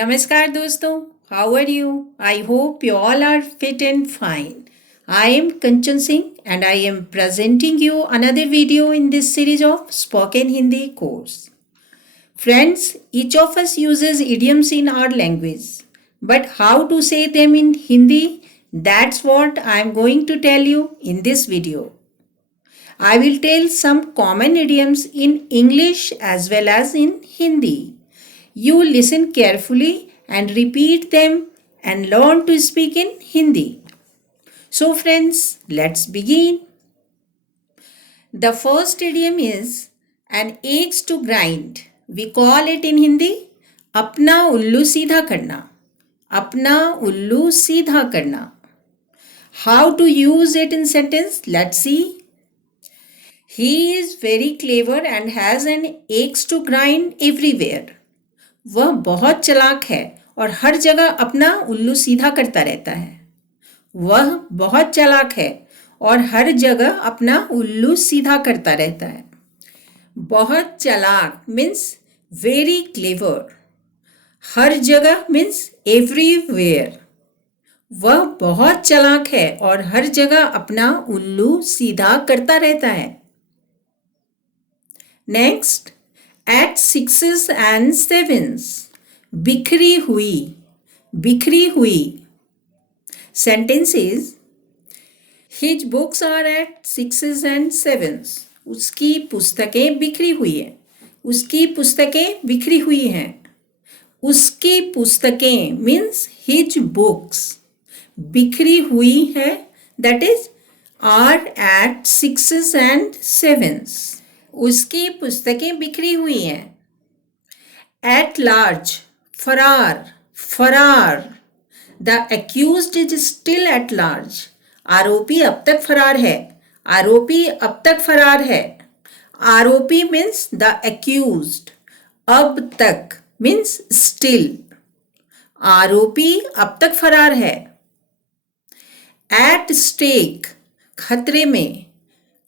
नमस्कार दोस्तों, how are you? I hope you all are fit and fine. I am Kanchan Singh and I am presenting you another video in this series of Spoken Hindi course. Friends, each of us uses idioms in our language, but how to say them in Hindi? That's what I am going to tell you in this video. I will tell some common idioms in English as well as in Hindi. You listen carefully and repeat them and learn to speak in Hindi. So friends, let's begin. The first idiom is an axe to grind. We call it in Hindi अपना उल्लू सीधा करना. अपना उल्लू सीधा करना. How to use it in sentence? Let's see. He is very clever and has an axe to grind everywhere. वह बहुत चालाक है और हर जगह अपना उल्लू सीधा करता रहता है. वह बहुत चालाक है और हर जगह अपना उल्लू सीधा करता रहता है. बहुत चालाक मीन्स वेरी क्लेवर. हर जगह मीन्स एवरीवेयर. वह बहुत चालाक है और हर जगह अपना उल्लू सीधा करता रहता है. Next, at sixes and sevens. बिखरी हुई. बिखरी हुई. Sentence is his books are at sixes and sevens. उसकी पुस्तकें बिखरी हुई हैं. उसकी पुस्तकें बिखरी हुई हैं. उसकी पुस्तकें means his books. बिखरी हुई है, that is are at sixes and sevens. उसकी पुस्तकें बिखरी हुई हैं. At large, फरार. फरार. The accused is still at large. आरोपी अब तक फरार है. आरोपी अब तक फरार है. आरोपी means the accused. अब तक means still. आरोपी अब तक फरार है. At stake, खतरे में.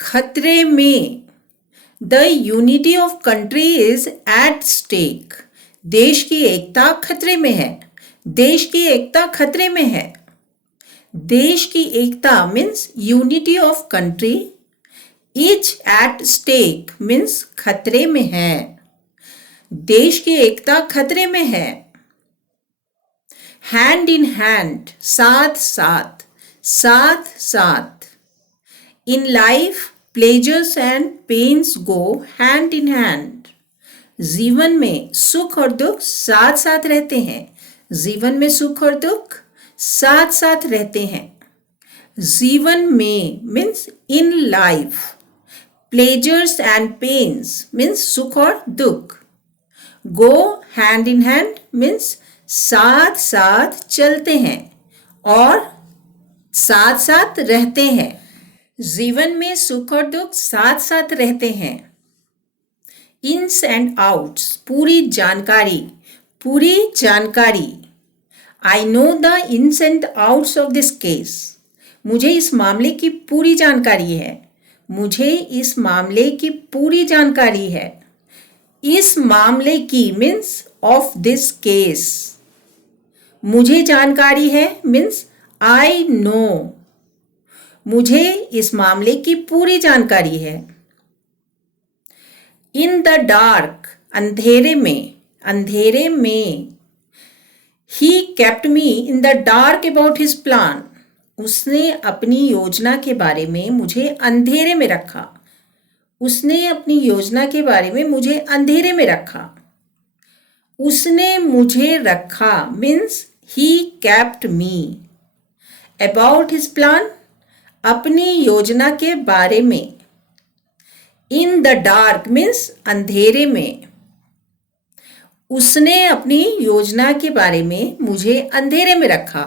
खतरे में. The unity of country is at stake. देश की एकता खतरे में है. देश की एकता खतरे में है. देश की एकता means unity of country is at stake means खतरे में है. देश की एकता खतरे में है. Hand in hand, साथ साथ. साथ साथ. In life, pleasures and pains go hand in hand. जीवन में सुख और दुख साथ साथ रहते हैं. जीवन में सुख और दुख साथ साथ रहते हैं. जीवन में means in life. Pleasures and pains means सुख और दुख. Go hand in hand means साथ साथ चलते हैं और साथ साथ रहते हैं. जीवन में सुख और दुख साथ साथ रहते हैं. इन्स एंड आउट्स, पूरी जानकारी. पूरी जानकारी. I know the ins and outs of this case. मुझे इस मामले की पूरी जानकारी है. मुझे इस मामले की पूरी जानकारी है. इस मामले की मीन्स ऑफ दिस केस. मुझे जानकारी है मीन्स आई नो. मुझे इस मामले की पूरी जानकारी है. इन द डार्क, अंधेरे में. अंधेरे में. He kept me in the dark about his plan. उसने अपनी योजना के बारे में मुझे अंधेरे में रखा. उसने अपनी योजना के बारे में मुझे अंधेरे में रखा. उसने मुझे रखा means he kept me. About his plan, अपनी योजना के बारे में. इन द डार्क मीन्स अंधेरे में. उसने अपनी योजना के बारे में मुझे अंधेरे में रखा.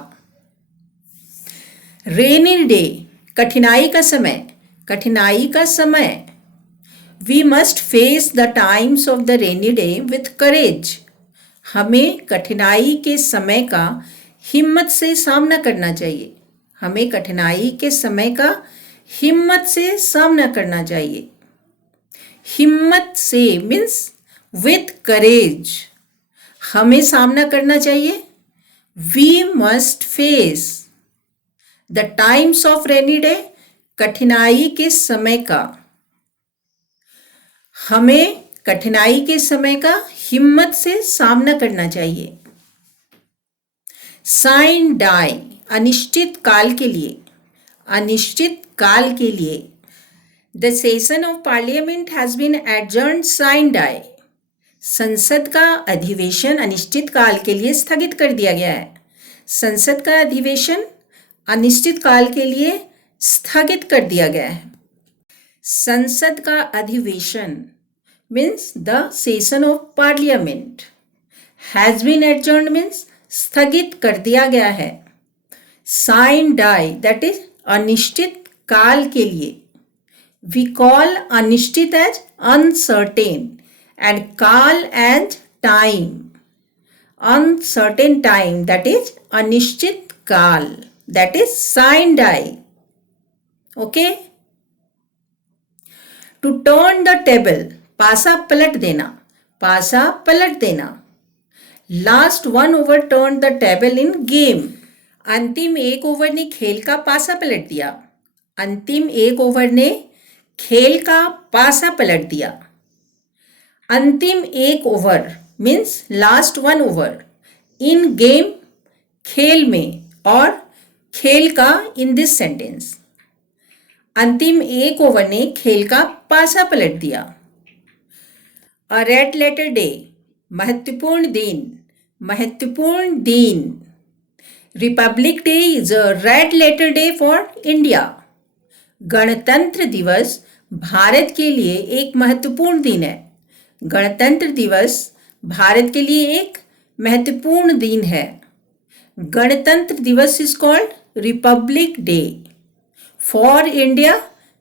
रेनी डे, कठिनाई का समय. कठिनाई का समय. We must face the times of the rainy day with courage. हमें कठिनाई के समय का हिम्मत से सामना करना चाहिए. हमें कठिनाई के समय का हिम्मत से सामना करना चाहिए. हिम्मत से मीन्स विथ करेज. हमें सामना करना चाहिए। We must face the times of rainy day, कठिनाई के समय का। हमें कठिनाई के समय का हिम्मत से सामना करना चाहिए। साइन डाई, अनिश्चित काल के लिए, अनिश्चित काल के लिए। The session of parliament has been adjourned sine die, संसद का अधिवेशन अनिश्चित काल के लिए स्थगित कर दिया गया है। संसद का अधिवेशन अनिश्चित काल के लिए स्थगित कर दिया गया है। संसद का अधिवेशन means the session of parliament, has been adjourned means स्थगित कर दिया गया है। साइन डाई दैट इज अनिश्चित काल के लिए। वी कॉल अनिश्चित एज अनसर्टेन and काल as time. Uncertain time, that is अनिश्चित काल, that is sine die. Okay? To turn the table, पासा पलट देना, पासा पलट देना। Last one over turned the table in game. अंतिम एक ओवर ने खेल का पासा पलट दिया, अंतिम एक ओवर ने खेल का पासा पलट दिया। अंतिम एक over means last one over, इन गेम खेल में, और खेल का इन दिस सेंटेंस। अंतिम एक ओवर ने खेल का पासा पलट दिया। अ रेड लेटर डे, महत्वपूर्ण दिन, महत्वपूर्ण दिन। Republic day is a red letter day for India. गणतंत्र दिवस भारत के लिए एक महत्वपूर्ण दिन है। गणतंत्र दिवस भारत के लिए एक महत्वपूर्ण दिन है। गणतंत्र दिवस is called republic day for India,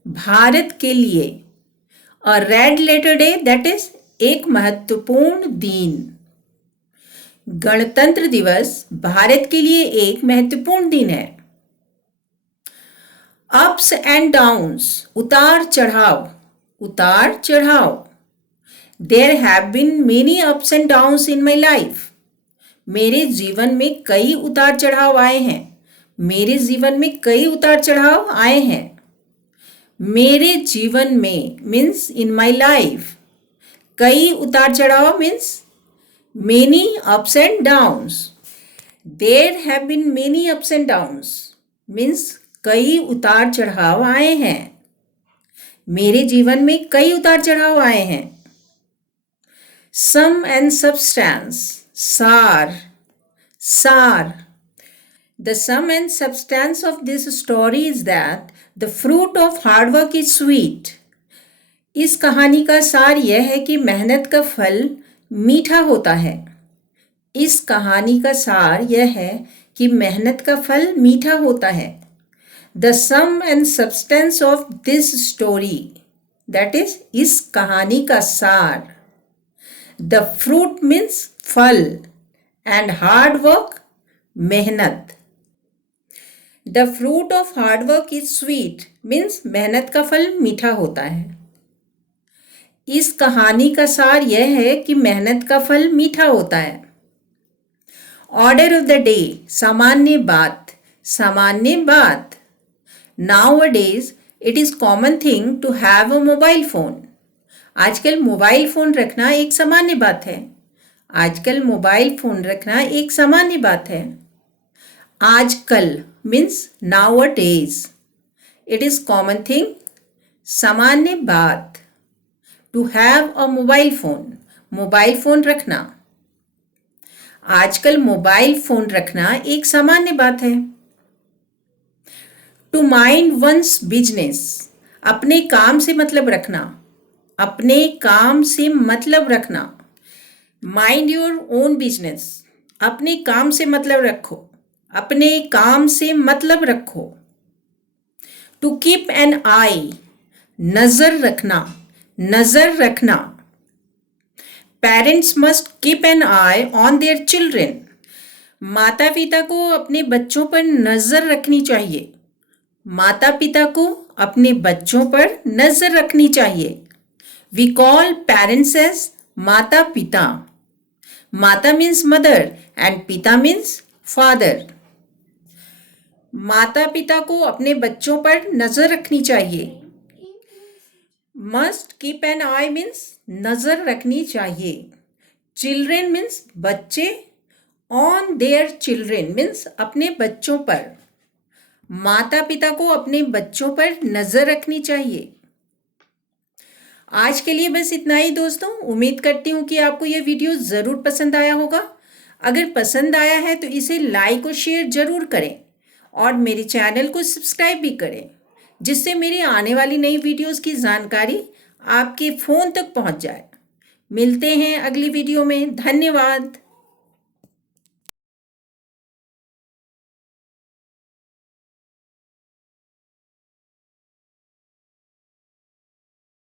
Bharat के लिए। A red letter day that is एक महत्वपूर्ण दिन। गणतंत्र दिवस भारत के लिए एक महत्वपूर्ण दिन है। अप्स एंड डाउन्स, उतार चढ़ाव, उतार चढ़ाव। There have been many ups and downs in my life. मेरे जीवन में कई उतार चढ़ाव आए हैं। मेरे जीवन में कई उतार चढ़ाव आए हैं। मेरे जीवन में मीन्स इन माई लाइफ। कई उतार चढ़ाव means many ups and downs. There have been many ups and downs means कई उतार चढ़ाव आए हैं। मेरे जीवन में कई उतार चढ़ाव आए हैं। Sum and substance, सार, सार। The sum and substance of this story is that the fruit of hard work is sweet. इस कहानी का सार यह है कि मेहनत का फल मीठा होता है। इस कहानी का सार यह है कि मेहनत का फल मीठा होता है। The sum and substance of this story, that is इस कहानी का सार। The fruit means फल and hard work मेहनत। The fruit of hard work is sweet means मेहनत का फल मीठा होता है। इस कहानी का सार यह है कि मेहनत का फल मीठा होता है। ऑर्डर ऑफ द डे, सामान्य बात, सामान्य बात। Nowadays it is common thing to have a mobile phone. आजकल मोबाइल फ़ोन रखना एक सामान्य बात है। आजकल मोबाइल फ़ोन रखना एक सामान्य बात है। आजकल means nowadays. It is common thing, सामान्य बात। To have a mobile phone, mobile phone रखना। आजकल मोबाइल फ़ोन रखना एक सामान्य बात है। To mind one's business, अपने काम से मतलब रखना, अपने काम से मतलब रखना। Mind your own business, अपने काम से मतलब रखो, अपने काम से मतलब रखो। To keep an eye, नज़र रखना, नज़र रखना। Parents must keep an eye on their children, माता पिता को अपने बच्चों पर नज़र रखनी चाहिए। माता पिता को अपने बच्चों पर नज़र रखनी चाहिए। We call parents as माता पिता। माता मीन्स मदर एंड पिता मीन्स फादर। माता पिता को अपने बच्चों पर नजर रखनी चाहिए। Must keep an I means नजर रखनी चाहिए। चिल्ड्रेन मीन्स बच्चे। ऑन देयर चिल्ड्रेन मीन्स अपने बच्चों पर। माता पिता को अपने बच्चों पर नजर रखनी चाहिए। आज के लिए बस इतना ही दोस्तों। उम्मीद करती हूँ कि आपको यह वीडियो ज़रूर पसंद आया होगा। अगर पसंद आया है तो इसे लाइक और शेयर ज़रूर करें और मेरे चैनल को सब्सक्राइब भी करें, जिससे मेरी आने वाली नई वीडियोस की जानकारी आपके फ़ोन तक पहुँच जाए। मिलते हैं अगली वीडियो में। धन्यवाद।